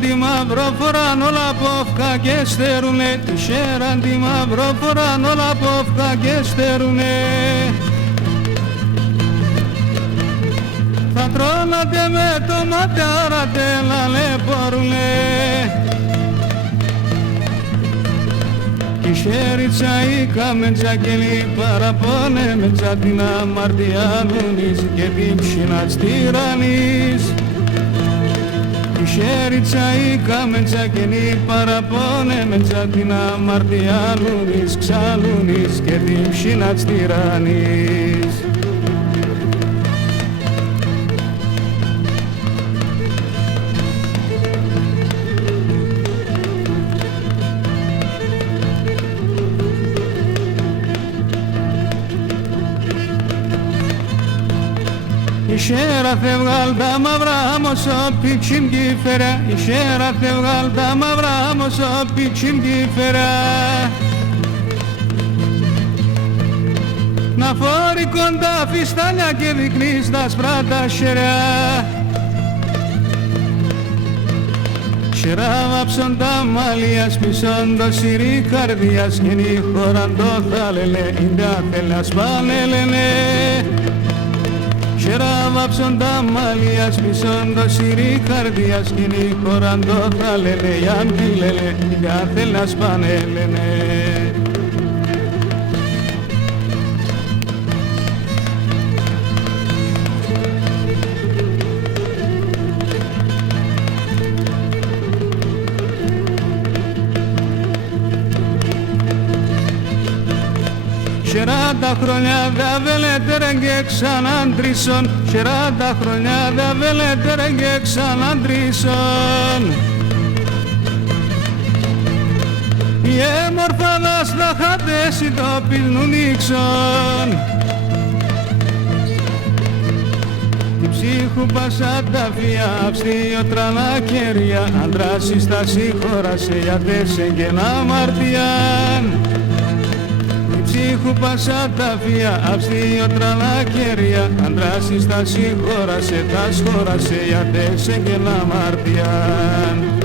τη μαύρο φοράν όλα από φκά και στερούνε. Τυχαίραν τη μαύρο φοράν όλα από φκά και στερούνε. Θα τρώνατε με το ματάρα τελαλαιπορούνε. Κι χέριτσα η καμέντσα και λι παραπώνε με την αμαρτία λούνης και την ψινά της τυραννής. Κι χέριτσα η καμέντσα και λι παραπώνε με την αμαρτία λούνης ξαλούνης και την ψινά της τυραννής. Ισέρα θευγάλ τα μαύρα μοσό πιτσιμ κύφερα. Ισέρα θευγάλ τα μαύρα μοσό πιτσιμ κύφερα. Να φόρει κοντά φιστάλια και δεικνύεις τα σπράτα σερά. Σερά βάψον τα μάλια σπισόν το σιρί καρδιάς και νη χωράν το θα λελε ίντα θέλας πανέλενε. Σερά βάψον τα μάλια σπισόν το σιρί καρδιάς κι νη χωράν το θα λένε γιάν τι λένε ίντα θέλας πανέλενε. Σεράντα χρόνια θα βελέτερε και ξαναντρίσον. Σεράντα χρόνια θα βελέτερε και ξαναντρίσον. Οι έμορφαδας θα χατέσει το πιλνούν ήξον. Η ψύχου πασάτα βία αυστείο τραλά κέρια. Αντράσεις τα συγχώρασε για τέσσεν και να αμαρτιάν. Ψύχου πασάτα βία, αυστείο τραλά κέρια. Αντράσεις τα συγχώρασε, τα σχώρασε για τέσσεν και να αμαρτιάν.